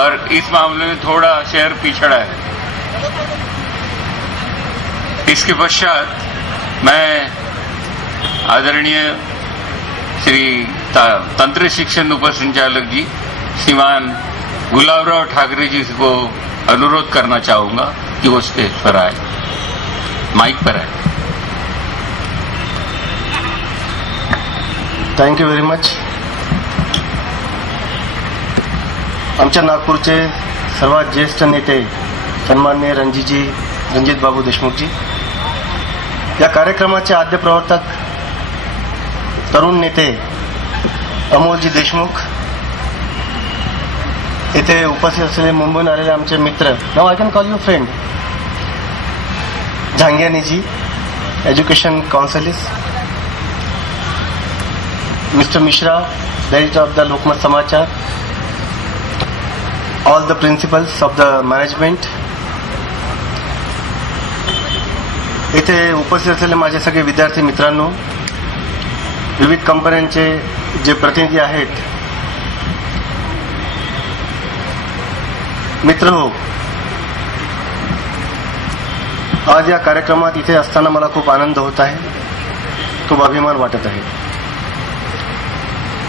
और इस मामले में थोड़ा शहर पिछड़ा है। इसके पश्चात मैं आदरणीय श्री तंत्र शिक्षण उप संचालक जी श्रीमान गुलाबराव ठाकरे जी को अनुरोध करना चाहूंगा कि वो स्टेज पर आए, माइक पर आए। Thank you very much. आमच्या नागपूरचे सर्वात ज्येष्ठ नेते सन्माननीय रणजित बाबू देशमुखजी, या कार्यक्रमाचे आद्य प्रवर्तक तरुण नेते अमोलजी देशमुख, येथे उपस्थित असलेले मुंबईहून आलेले आमचे मित्र, नाव I can call you friend, Jhangyaniji education counselist, mister Mishra director of the Lokmat Samachar, all the principals of the management, इथे उपस्थित असलेले माझे सगळे विद्यार्थी मित्रांनो, विविध कंपन्यांचे जे प्रतिनिधी आहेत, मित्र हो, आज या कार्यक्रमात इथे असताना मला खूप आनंद होत आहे, खूप अभिमान वाटत आहे।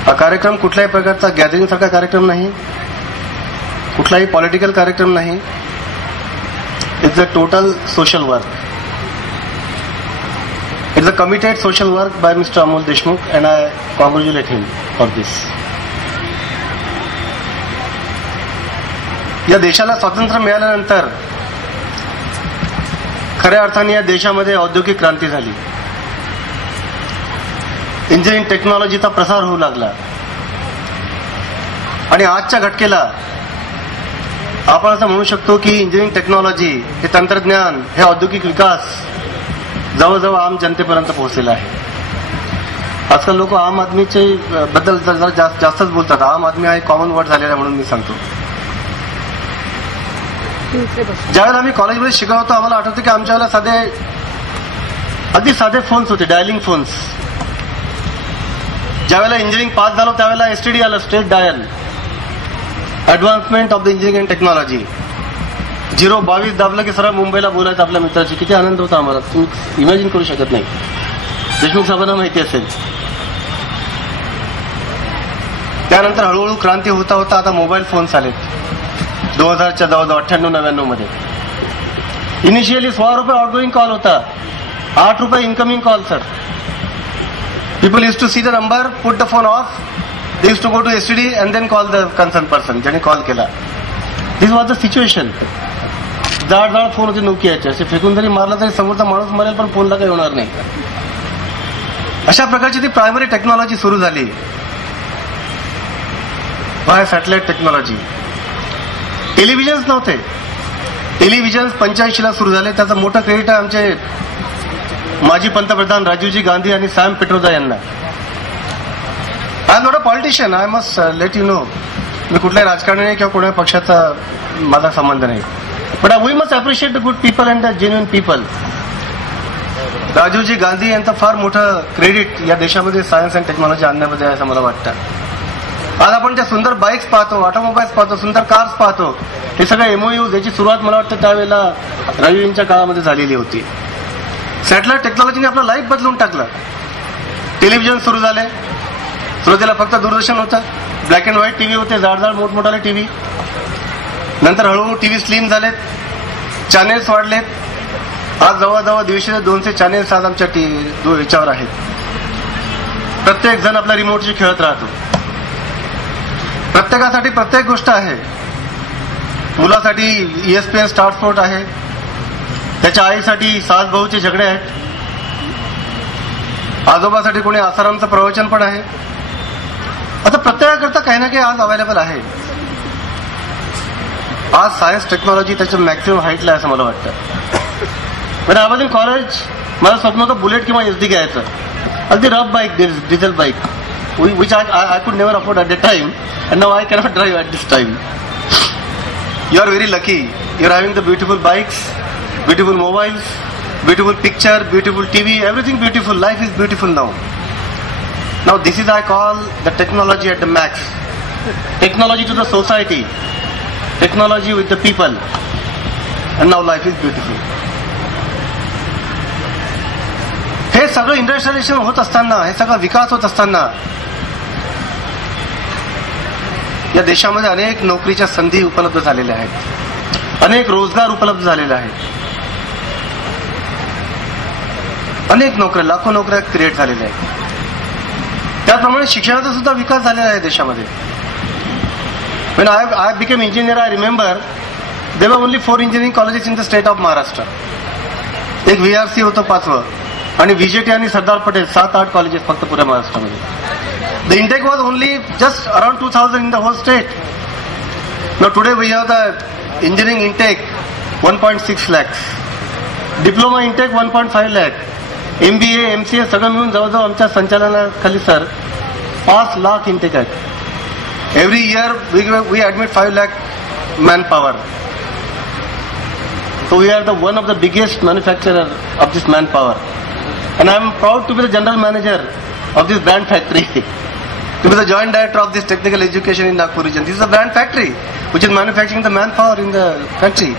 हा कार्यक्रम कुठल्याही प्रकारचा गॅदरिंग सारखा कार्यक्रम नाही, कुठलाही पॉलिटिकल कार्यक्रम नाही, it's a total social work, it's a committed social work by mister Amol Deshmukh and I congratulate him for this. या देशाला स्वातंत्र्य मिळाल्यानंतर खऱ्या अर्थाने या देशामध्ये औद्योगिक क्रांती झाली, इंजिनिअरिंग टेक्नॉलॉजीचा प्रसार होऊ लागला आणि आजच्या घटकेला आपण असं म्हणू शकतो की इंजिनिअरिंग टेक्नॉलॉजी, हे तंत्रज्ञान, हे औद्योगिक विकास जवळजवळ आम जनतेपर्यंत पोहोचलेला आहे। आजकाल लोक आम आदमीचे बद्दल जास्तच बोलतात, आम आदमी हा एक कॉमन वर्ड झालेला म्हणून मी सांगतो। ज्यावेळेला आम्ही कॉलेजमध्ये शिकत होतो आम्हाला आठवतं की आमच्या वेळेला अगदी साधे फोन्स होते, डायलिंग फोन्स। ज्यावेळेला इंजिनिअरिंग पास झालो त्यावेळेला एसटीडी आलं, state dial, advancement of the engineering technology. 022 दाबलं की सरळ मुंबईला बोलायचं आपल्या मित्राची, किती आनंद होता आम्हाला, तुम्ही इमॅजिन करू शकत नाही। देशमुख साहेबांना माहिती असेल। त्यानंतर हळूहळू क्रांती होता होता आता मोबाईल फोन्स आलेत 2000च्या जवळजवळ 98-99 मध्ये। इनिशियली 100 रुपये आउटगोईंग कॉल होता, 8 रुपये incoming call sir. People use to see the number, put the phone off, they used to go to STD and then call the concerned person ज्याने कॉल केला। दिस was the situation. जाड phone होते नोकियाचे, असे फेकून जरी मारला तरी समोरचा माणूस मरेल पण फोनला काही होणार नाही। अशा प्रकारची ती प्रायमरी टेक्नॉलॉजी सुरू झाली बाय सॅटेलाइट टेक्नॉलॉजी। टेलिव्हिजन्स नव्हते, टेलिव्हिजन्स 85 ला सुरू झाले। त्याचं मोठं क्रेडिट आहे आमचे माजी पंतप्रधान राजीवजी गांधी आणि सॅम पेट्रोदा यांना। I am not a politician, I must let you know, मी कुठल्याही राजकारणी नाही किंवा कोणत्या पक्षाचा माझा संबंध नाही, but we must appreciate the good people and the genuine people. Rajivji Gandhi यांचं फार मोठं क्रेडिट या देशामध्ये सायन्स अँड टेक्नॉलॉजी आणण्यामध्ये आहे असं मला वाटतं। आज आपण त्या सुंदर बाईक्स पाहतो, ऑटोमोबाईल्स पाहतो, सुंदर कार्स पाहतो, हे सगळे एमओयू याची सुरुवात मला वाटतं त्यावेळेला राजीवजींच्या काळामध्ये झालेली होती। सॅटेलाइट टेक्नॉलॉजीने आपलं लाईफ बदलून टाकलं। टेलिव्हिजन सुरू झाले, सुरुवातीला फक्त दूरदर्शन होतं, ब्लॅक अँड व्हाईट टीव्ही होते, जाडजाड मोठमोठाले टीव्ही, नंतर हळूहळू टीव्ही स्लिम झालेत, चॅनेल्स वाढलेत। आज जवळजवळ 150 ते 200 चॅनेल्स आज आमच्या याच्यावर आहेत। प्रत्येक जण आपल्या रिमोटशी खेळत राहतो, प्रत्येकासाठी प्रत्येक गोष्ट आहे। मुलासाठी ESPN स्टार स्पोर्ट आहे, त्याच्या आईसाठी सास भाऊचे झगडे आहेत, आजोबासाठी कोणी आसारामचं प्रवचन पण आहे। आता प्रत्येकाकरता काही ना काही आज अवेलेबल आहे। आज सायन्स टेक्नॉलॉजी त्याच्या मॅक्सिमम हाईटला आहे असं मला वाटतं। पण आवाज इन कॉलेज माझं स्वप्न होतं बुलेट किंवा SD घ्यायचं, अगदी rough bike, diesel bike, which I could never afford at the time and now I cannot drive at this time. You are very lucky, you are having the beautiful bikes, beautiful mobiles, beautiful picture, beautiful TV, everything beautiful. Life is beautiful now. Now this is I call the technology at the max. Technology to the society. technology with the people, and now life is beautiful. हे सगळं industrialisation होत असताना, हे सगळा विकास होत असताना या देशामध्ये अनेक नोकरीच्या संधी उपलब्ध झालेल्या आहेत, अनेक रोजगार उपलब्ध झालेले आहेत, अनेक नोकऱ्या, लाखो नोकऱ्या क्रिएट झालेल्या आहेत. त्याप्रमाणे शिक्षणाचा सुद्धा विकास झालेला आहे देशामध्ये. When I became engineer, I remember there were only 4 engineering colleges in the state of Maharashtra. एक VRC होतं 5वं, आणि VJT आणि सरदार पटेल 7-8 कॉलेजेस फक्त पुऱ्या महाराष्ट्रामध्ये. The intake was only just around 2,000 in the whole state. Now today we have the engineering intake 1.6 lakhs, diploma intake 1.5 lakh, MBA, MCA सगळं मिळून जवळजवळ आमच्या संचालनाखाली सर 5 लाख इंटेक आहेत. Every year we admit 5 lakh manpower. So we are the one of the biggest manufacturer of this manpower, and I am proud to be the general manager of this brand factory, to be the joint director of this technical education in Nagpur region. This is a brand factory which is manufacturing the manpower in the country.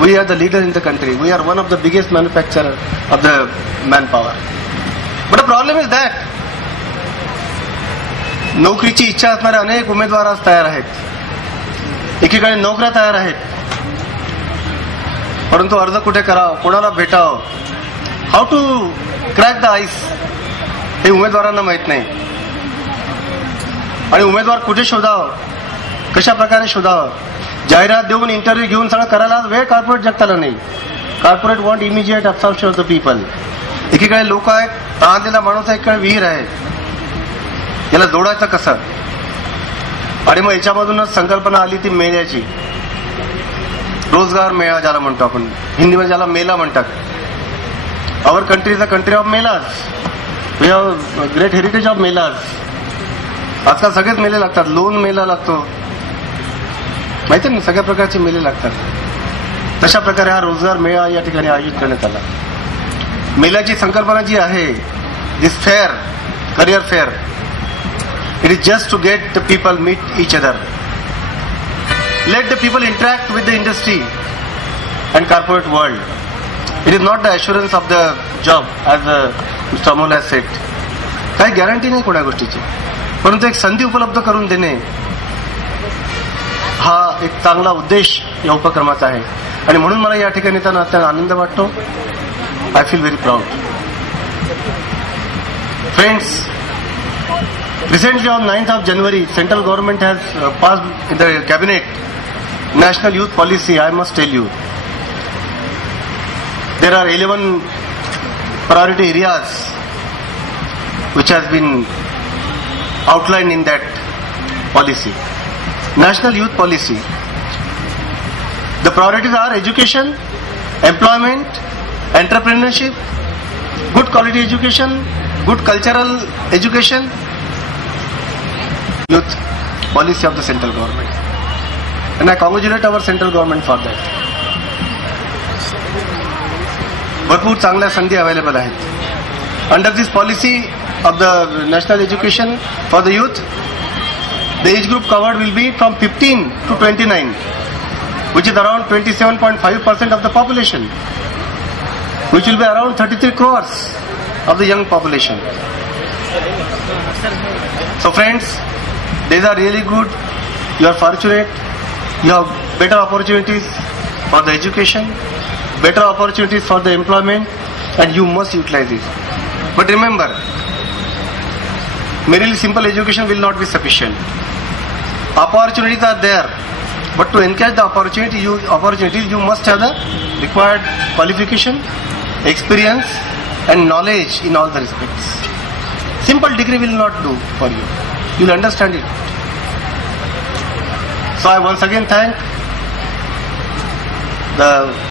We are the leader in the country. We are one of the biggest manufacturer of the manpower. But the problem is that नोकरीची इच्छा असणारे अनेक उमेदवार आज तयार आहेत. एकीकडे नोकऱ्या तयार आहेत, परंतु अर्ज कुठे करावं, कोणाला भेटावं, how to crack the ice हे उमेदवारांना माहित नाही. आणि उमेदवार कुठे शोधावं, कशा प्रकारे शोधावं, जाहिरात देऊन इंटरव्ह्यू घेऊन सगळं करायला वेळ कॉर्पोरेट जगताला नाही. Corporate want immediate absorption of the people. एकीकडे लोक आहेत, तहानलेला माणूस आहे, एकीकडे विहीर आहे, याला जोडायचं कसं. आणि मग याच्यामधूनच संकल्पना आली ती मेळ्याची, रोजगार मेळा ज्याला म्हणतो आपण, हिंदीमध्ये ज्याला मेला म्हणतात. Our country is a country of melas. We have great heritage of melas. आजकाल सगळेच मेले लागतात. लोन मेला लागतो, माहिती ना, सगळ्या प्रकारचे मेले लागतात. तशा प्रकारे हा रोजगार मेळा या ठिकाणी आयोजित करण्यात आला. मेल्याची संकल्पना जी आहे, this fair, career fair, it is just to get the people meet each other, let the people interact with the industry and corporate world. It is not the assurance of the job as Mr. Amol has said. काही guarantee नाही कोणत्या गोष्टीची, परंतु एक संधी उपलब्ध करून देणे हा एक चांगला उद्देश या उपक्रमाचा आहे. आणि म्हणून मला या ठिकाणी त्यांना अत्यंत आनंद वाटतो. I feel very proud. Friends, recently on 9th of January, central government has passed in the cabinet national youth policy. I must tell you, there are 11 priority areas which has been outlined in that policy, national youth policy. The priorities are education, employment, entrepreneurship, good quality education, good cultural education, youth policy of the central government, and I congratulate our central government for that. भरपूर चांगल्या संधी available आहेत. Under this policy of the national education for the youth, the age group covered will be from 15 to 29, which is around 27.5% of the population, which will be around 33 crores of the young population. So friends, these are really good. You are fortunate. You have better opportunities for the education, better opportunities for the employment, and you must utilize it. But remember, merely simple education will not be sufficient. Opportunities are there, but to encash the opportunities, you must have the required qualification, experience, and knowledge in all the respects. Simple degree will not do for you. You'll understand it. So I once again thank the